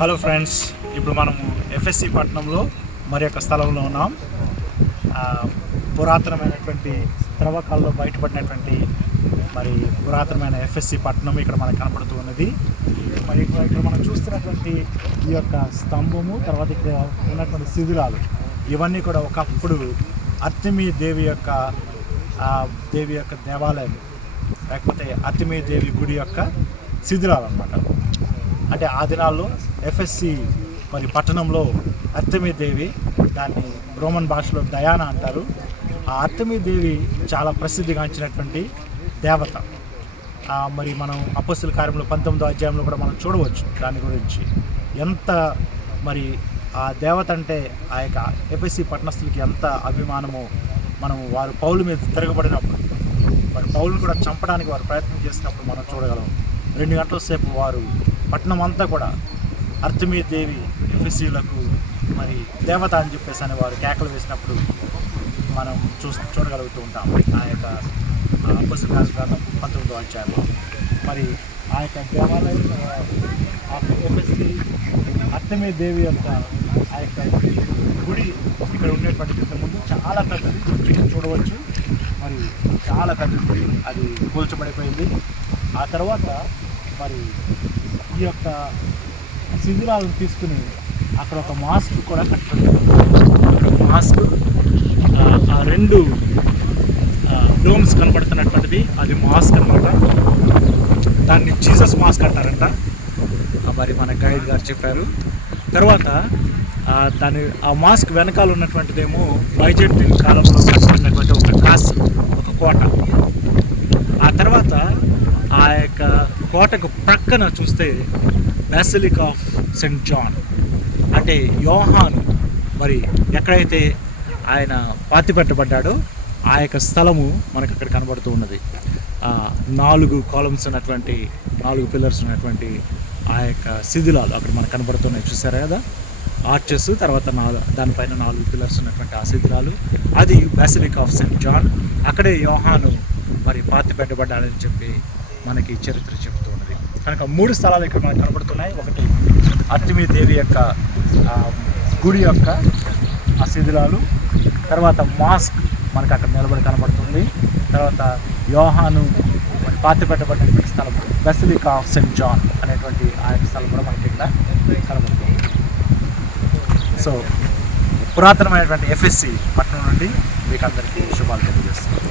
Hello friends ఇప్పుడు మనము FSC పట్టణంలో మరి యొక్క స్థలంలో ఉన్నాం. పురాతనమైనటువంటి త్రవ్వకాల్లో బయటపడినటువంటి మరి పురాతనమైన ఎఫ్ఎస్సి పట్టణం ఇక్కడ మనకు కనబడుతూ ఉన్నది. మరి ఇక్కడ ఇక్కడ మనం చూస్తున్నటువంటి ఈ యొక్క స్తంభము తర్వాత ఇక్కడ ఉన్నటువంటి శిథిలాలు ఇవన్నీ కూడా ఒకప్పుడు అత్తిమీ దేవి యొక్క దేవి యొక్క దేవాలయం లేకపోతే అత్తిమీ దేవి గుడి యొక్క శిథిలాలు అనమాట అంటే ఆ దినాల్లో ఎఫ్ఎస్సి మరి పట్టణంలో అర్తమీ దేవి దాన్ని రోమన్ భాషలో దయాన అంటారు. ఆ అర్తమీ దేవి చాలా ప్రసిద్ధిగాంచినటువంటి దేవత. మరి మనం అపస్సుల కార్యంలో పంతొమ్మిదో అధ్యాయంలో కూడా మనం చూడవచ్చు దాని గురించి. ఎంత మరి ఆ దేవత అంటే ఆ యొక్క ఎఫ్ఎస్సి పట్టణస్థులకి ఎంత అభిమానమో మనం వారు పౌలు మీద తిరగబడినప్పుడు మరి పౌలు కూడా చంపడానికి వారు ప్రయత్నం చేసినప్పుడు మనం చూడగలం. రెండు గంటల సేపు వారు పట్టణం అంతా కూడా అర్తమీ దేవి ఎఫ్ఎస్సీలకు మరి దేవత అని చెప్పేసి అని వారు కేకలు వేసినప్పుడు మనం చూ చూడగలుగుతూ ఉంటాం. ఆ యొక్క పుస్తకాలు కార్యక్రమం పంతొమ్మిదో అధ్యాయంలో. మరి ఆ యొక్క దేవాలయం ఆ ఎఫ్ఎస్సి అర్థమే దేవి యొక్క ఆ యొక్క గుడి ఇక్కడ ఉండేటువంటి ముందు చాలా పెద్దది. చూడవచ్చు. మరి చాలా పెద్దది. అది కూల్చబడిపోయింది. ఆ తర్వాత మరి ఈ యొక్క శిథిలాలను తీసుకుని అక్కడ ఒక మాస్క్ కూడా కట్టడం. మాస్క్ ఆ రెండు డోమ్స్ కనబడుతున్నటువంటిది. అది మాస్క్ అనమాట దాన్ని జీసస్ మాస్క్ అంటారంట. మరి మన గైడ్ గారు చెప్పారు. తర్వాత దాని ఆ మాస్క్ వెనకాల ఉన్నటువంటిదేమో బైజెంటిన్ కాలంలో కట్టినటువంటి ఒక కాస్ ఒక కోట. ఆ తర్వాత ఆ యొక్క కోటకు ప్రక్కన చూస్తే బ్యాసిలిక్ ఆఫ్ సెంట్ జాన్ అంటే యోహాను. మరి ఎక్కడైతే ఆయన పాతిపెట్టబడ్డాడో ఆ యొక్క స్థలము మనకు అక్కడ కనబడుతూ ఉన్నది. నాలుగు కాలమ్స్ ఉన్నటువంటి నాలుగు పిల్లర్స్ ఉన్నటువంటి ఆ యొక్క శిథిలాలు అక్కడ మనకు కనబడుతున్నాయి. చూసారా కదా? ఆర్చెస్ తర్వాత నాలుగు దానిపైన నాలుగు పిల్లర్స్ ఉన్నటువంటి ఆ శిథిలాలు. అది బ్యాసిలిక్ ఆఫ్ సెంట్ జాన్ అక్కడే యోహాను మరి పాతి పెట్టబడ్డాడని చెప్పి మనకి చరిత్ర చెబుతూ కనుక మూడు స్థలాలు ఇక్కడ మనకు కనబడుతున్నాయి. ఒకటి అర్తిమి దేవి యొక్క గుడి యొక్క ఆ శిథిలాలు తర్వాత మాస్క్ మనకు అక్కడ నిలబడి కనబడుతుంది. తర్వాత యోహాను పాతి పెట్టబడినటువంటి స్థలం బెసిలిక్ ఆఫ్ సెంట్ జాన్ అనేటువంటి ఆ యొక్క స్థలం కూడా మనకి ఇక్కడ కనబడుతుంది. సో పురాతనమైనటువంటి ఎఫ్ఎస్సి పట్టణం నుండి మీకు అందరికీ శుభాలు తెలియజేస్తున్నాను.